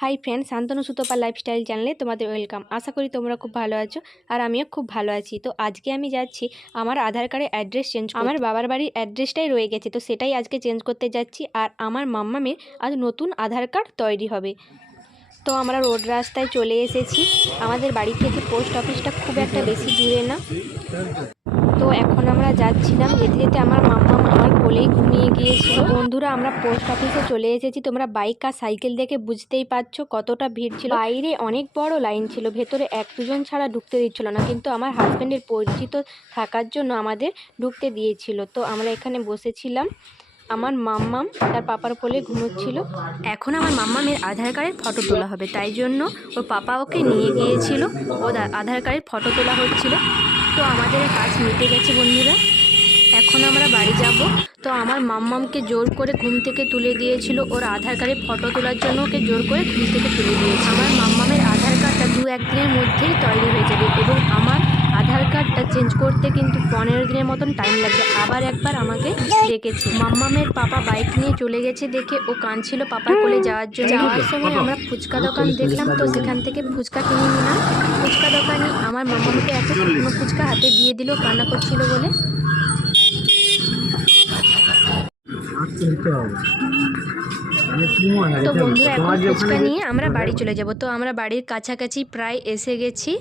Hi friend Shantanu Sutapa lifestyle চ্যানেলে তোমাদের welcome আশা করি তোমরা খুব ভালো আছো আর আমিও খুব ভালো আছি। তো আজকে আমি যাচ্ছি, আমার আধার কার্ডের অ্যাড্রেস চেঞ্জ আমার বাবার বাড়ির অ্যাড্রেসটাই রয়ে গেছে, তো সেটাই আজকে চেঞ্জ করতে যাচ্ছি আর আমার মাম্মামের আজ নতুন আধার কার্ড তৈরি হবে। তো আমরা রোড রাস্তায় চলে এসেছি। আমাদের বাড়ি থেকে পোস্ট অফিসটা খুব একটা বেশি দূরে না। তো এখন আমরা যাচ্ছিলাম, যেতে যেতে আমার মাম্মা আমার কোলেই ঘুমিয়ে গিয়েছিল। বন্ধুরা, আমরা পোস্ট অফিসে চলে এসেছি। তোমরা বাইক আর সাইকেল দেখে বুঝতেই পারছ কতটা ভিড় ছিল। বাইরে অনেক বড় লাইন ছিল, ভেতরে এক দুজন ছাড়া ঢুকতে দিচ্ছিল না। কিন্তু আমার হাজব্যান্ডের পরিচিত থাকার জন্য আমাদের ঢুকতে দিয়েছিল। তো আমরা এখানে বসেছিলাম। আমার মাম্মাম তার পাপার কোলে ঘুমোচ্ছিল। এখন আমার মাম্মামের আধার কার্ডের ফটো তোলা হবে। তাই জন্য ওর পাপা ওকে নিয়ে গিয়েছিল। ও আধার কার্ডের ফটো তোলা হচ্ছিল। তো আমাদের কাজ মিটে গেছে, বন্ধুরা। এখন আমরা বাড়ি যাব। তো আমার মাম্মামকে জোর করে ঘুম থেকে তুলে দিয়েছিল। ওর আধার কার্ডের ফটো তোলার জন্য ওকে জোর করে ঘুম থেকে তুলে দিয়েছে। আমার মাম্মামের আধার কার্ডটা দু একদিনের মধ্যেই তৈরি হয়ে যাবে এবং আমার আধার কার্ডটা চেঞ্জ করতে কিন্তু পনেরো দিনের মতন টাইম লাগবে। আবার একবার আমাকে ডেকেছে। মাম্মামের পাপা বাইক নিয়ে চলে গেছে দেখে ও কাঁদছিল পাপার কোলে যাওয়ার জন্য। যাওয়ার সময় আমরা ফুচকা দোকান দেখলাম। তো সেখান থেকে ফুচকা কিনে নিলাম। ফুচকা দোকানে আমার মাম্মামকে একটা ফুচকা হাতে দিয়ে দিল কান্না করছিল বলে। তো বন্ধুরা এখন ফুচকা নিয়ে আমরা বাড়ি চলে যাব। তো আমরা বাড়ির কাছাকাছি প্রায় এসে গেছি।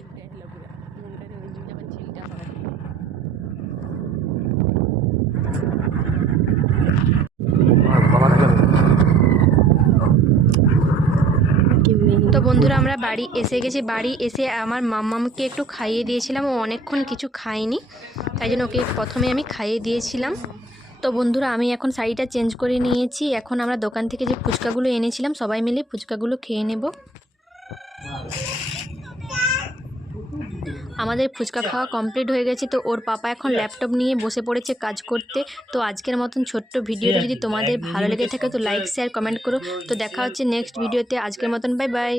তো বন্ধুরা, আমরা বাড়ি এসে গেছি। বাড়ি এসে আমার মাম্মামকে একটু খাইয়ে দিয়েছিলাম। ও অনেকক্ষণ কিছু খায়নি, তাই জন্য ওকে প্রথমে আমি খাইয়ে দিয়েছিলাম। তো বন্ধুরা, আমি এখন শাড়িটা চেঞ্জ করে নিয়েছি। এখন আমরা দোকান থেকে যে ফুচকাগুলো এনেছিলাম, সবাই মিলে ফুচকাগুলো খেয়ে নেব। আমাদের ফুচকা খাওয়া কমপ্লিট হয়ে গেছে। তো ওর পাপা এখন ল্যাপটপ নিয়ে বসে পড়েছে কাজ করতে। তো আজকের মতন ছোট্ট ভিডিওটা যদি তোমাদের ভালো লেগে থাকে, তো লাইক শেয়ার কমেন্ট করো। তো দেখা হচ্ছে নেক্সট ভিডিওতে। আজকের মতন বাই বাই